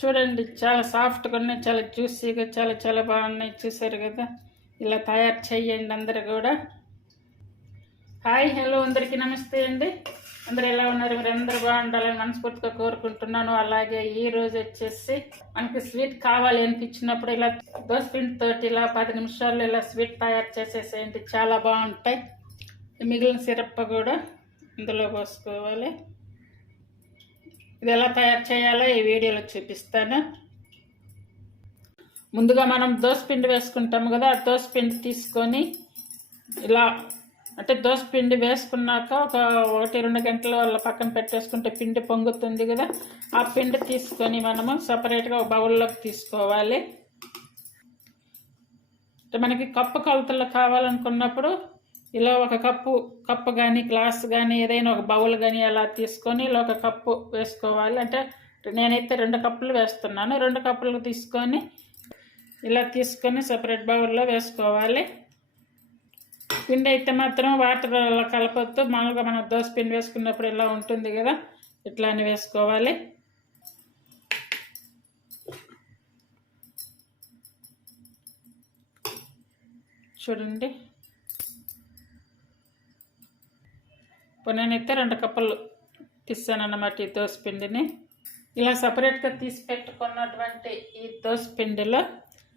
చూడండి, చాలా సాఫ్ట్గా ఉన్నాయి, చాలా జ్యూసీగా, చాలా చాలా బాగున్నాయి. చూసారు కదా, ఇలా తయారు చేయండి అందరు కూడా. హాయ్, హలో, అందరికీ నమస్తే అండి. అందరు ఎలా ఉన్నారు? మీరు అందరూ బాగుండాలని మనస్ఫూర్తిగా కోరుకుంటున్నాను. అలాగే ఈ రోజు వచ్చేసి మనకి స్వీట్ కావాలి అనిపించినప్పుడు ఇలా దోసపిండితోటి ఇలా 10 నిమిషాల్లో ఇలా స్వీట్ తయారు చేసేసేయండి, చాలా బాగుంటాయి. మిగిలిన సిరప్ కూడా ఇందులో పోసుకోవాలి. ఇది ఎలా తయారు చేయాలో ఈ వీడియోలో చూపిస్తాను. ముందుగా మనం దోసపిండి వేసుకుంటాము కదా, ఆ దోసపిండి తీసుకొని ఇలా అంటే దోసపిండి వేసుకున్నాక ఒక 1-2 గంటల వల్ల పక్కన పెట్టేసుకుంటే పిండి పొంగుతుంది కదా, ఆ పిండి తీసుకొని మనము సపరేట్గా ఒక బౌల్లోకి తీసుకోవాలి. మనకి కప్పు కొలతలు కావాలనుకున్నప్పుడు ఇలా ఒక కప్పు కానీ గ్లాస్ కానీ ఏదైనా ఒక బౌల్ కానీ అలా తీసుకొని ఇలా ఒక కప్పు వేసుకోవాలి. అంటే నేనైతే 2 కప్పులు వేస్తున్నాను. 2 కప్పులు తీసుకొని ఇలా తీసుకొని సపరేట్ బౌల్లో వేసుకోవాలి. పిండి అయితే మాత్రం వాటర్ అలా కలపొద్దు. మామూలుగా మనం దోశ పిండి వేసుకున్నప్పుడు ఇలా ఉంటుంది కదా, ఇట్లా అని వేసుకోవాలి. చూడండి, ఇప్పుడు నేనైతే 2 కప్పులు తీసాను అన్నమాట ఈ దోశ పిండిని. ఇలా సపరేట్గా తీసి పెట్టుకున్నటువంటి ఈ దోశ పిండిలో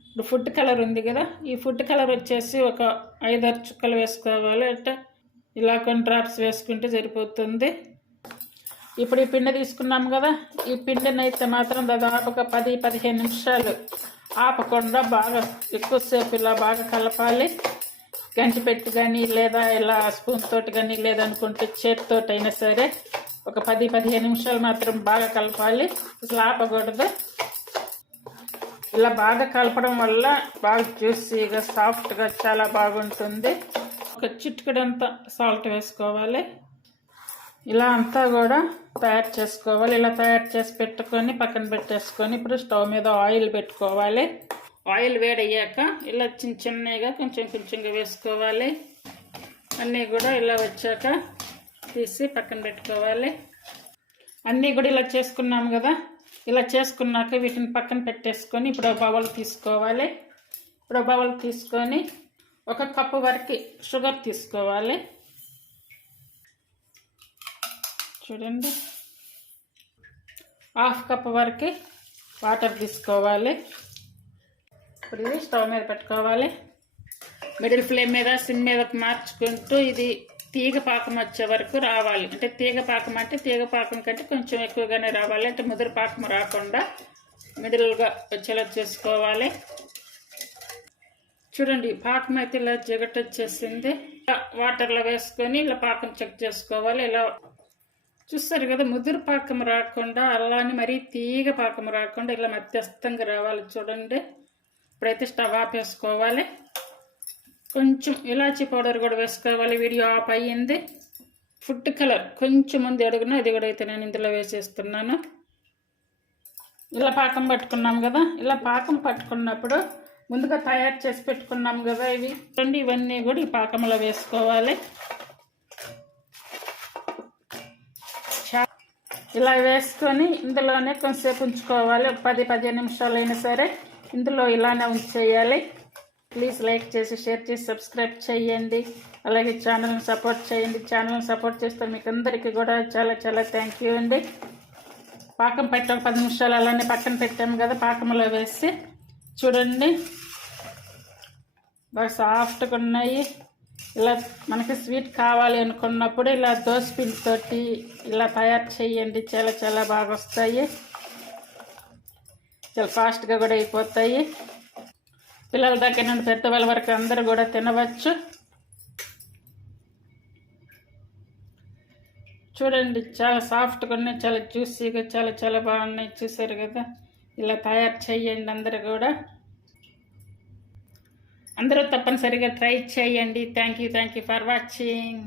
ఇప్పుడు ఫుడ్ కలర్ ఉంది కదా, ఈ ఫుడ్ కలర్ వచ్చేసి ఒక 5-6 చుక్కలు వేసుకోవాలి. అంటే ఇలా కొన్ని డ్రాప్స్ వేసుకుంటే సరిపోతుంది. ఇప్పుడు ఈ పిండి తీసుకున్నాము కదా, ఈ పిండిని అయితే మాత్రం దాదాపుగా 10-15 నిమిషాలు ఆపకుండా బాగా ఎక్కువసేపు ఇలా బాగా కలపాలి. గంటి పెట్టి కానీ లేదా ఇలా స్పూన్ తోటి కానీ లేదనుకుంటే చేతితోటి అయినా సరే ఒక 10-15 నిమిషాలు మాత్రం బాగా కలపాలి, అసలు ఆపకూడదు. ఇలా బాగా కలపడం వల్ల బాగా జ్యూసీగా సాఫ్ట్గా చాలా బాగుంటుంది. ఒక చిటికెడంతా సాల్ట్ వేసుకోవాలి. ఇలా అంతా కూడా తయారు చేసుకోవాలి. ఇలా తయారు చేసి పెట్టుకొని పక్కన పెట్టేసుకొని ఇప్పుడు స్టవ్ మీద ఆయిల్ పెట్టుకోవాలి. ఆయిల్ వేడయ్యాక ఇలా చిన్నగా కొంచెంగా వేసుకోవాలి. అన్నీ కూడా ఇలా వచ్చాక తీసి పక్కన పెట్టుకోవాలి. అన్నీ కూడా ఇలా చేసుకున్నాము కదా, ఇలా చేసుకున్నాక వీటిని పక్కన పెట్టేసుకొని ఇప్పుడు బౌల్ తీసుకోవాలి. ఇప్పుడు బౌల్ తీసుకొని 1 కప్పు వరకు షుగర్ తీసుకోవాలి. చూడండి, 1/2 కప్పు వరకు వాటర్ తీసుకోవాలి. ఇప్పుడు ఇది స్టవ్ మీద పెట్టుకోవాలి. మిడిల్ ఫ్లేమ్ మీద సిమ్ మీదకి మార్చుకుంటూ ఇది తీగ పాకం వచ్చే వరకు రావాలి. అంటే తీగ పాకం కంటే కొంచెం ఎక్కువగానే రావాలి. అంటే ముదురు పాకం రాకుండా మిడిల్గా వచ్చేలా చేసుకోవాలి. చూడండి, పాకం అయితే ఇలా జిగట వచ్చేసింది. వాటర్లో వేసుకొని ఇలా పాకం చెక్ చేసుకోవాలి. ఇలా చూస్తారు కదా, ముదురు పాకం రాకుండా అలానే మరీ తీగ పాకం రాకుండా ఇలా మధ్యస్థంగా రావాలి. చూడండి, ఇప్పుడైతే స్టవ్ ఆపేసుకోవాలి. కొంచెం ఇలాచీ పౌడర్ కూడా వేసుకోవాలి. వీడియో ఆఫ్ అయ్యింది. ఫుడ్ కలర్ కొంచెం ఉంది అడుగున, అది కూడా అయితే నేను ఇందులో వేసేస్తున్నాను. ఇలా పాకం పట్టుకున్నాం కదా, ఇలా పాకం పట్టుకున్నప్పుడు ముందుగా తయారు చేసి పెట్టుకున్నాం కదా ఇవన్నీ కూడా ఈ పాకంలో వేసుకోవాలి. ఇలా వేసుకొని ఇందులోనే కొంచెంసేపు ఉంచుకోవాలి. 10-15 నిమిషాలు అయినా సరే ఇందులో ఇలానే ఉంచేయాలి. ప్లీజ్ లైక్ చేసి, షేర్ చేసి, సబ్స్క్రైబ్ చేయండి. అలాగే ఛానల్ని సపోర్ట్ చేయండి. ఛానల్ని సపోర్ట్ చేస్తే మీకు అందరికీ కూడా చాలా చాలా థ్యాంక్ యూ అండి. పాకం పెట్టి ఒక 10 నిమిషాలు అలానే పక్కన పెట్టాము కదా, పాకంలో వేసి చూడండి బాగా సాఫ్ట్గా ఉన్నాయి. ఇలా మనకి స్వీట్ కావాలి అనుకున్నప్పుడు ఇలా దోసపిండితోటి ఇలా తయారు చేయండి, చాలా చాలా బాగా వస్తాయి. చాలా ఫాస్ట్గా కూడా అయిపోతాయి. పిల్లల దగ్గర నుండి పెద్దవాళ్ళ వరకు అందరూ కూడా తినవచ్చు. చూడండి, చాలా సాఫ్ట్గా ఉన్నాయి, చాలా జ్యూసీగా, చాలా చాలా బాగున్నాయి. చూసారు కదా, ఇలా తయారు చేయండి అందరూ కూడా. అందరూ తప్పనిసరిగా ట్రై చేయండి. Thank you for watching.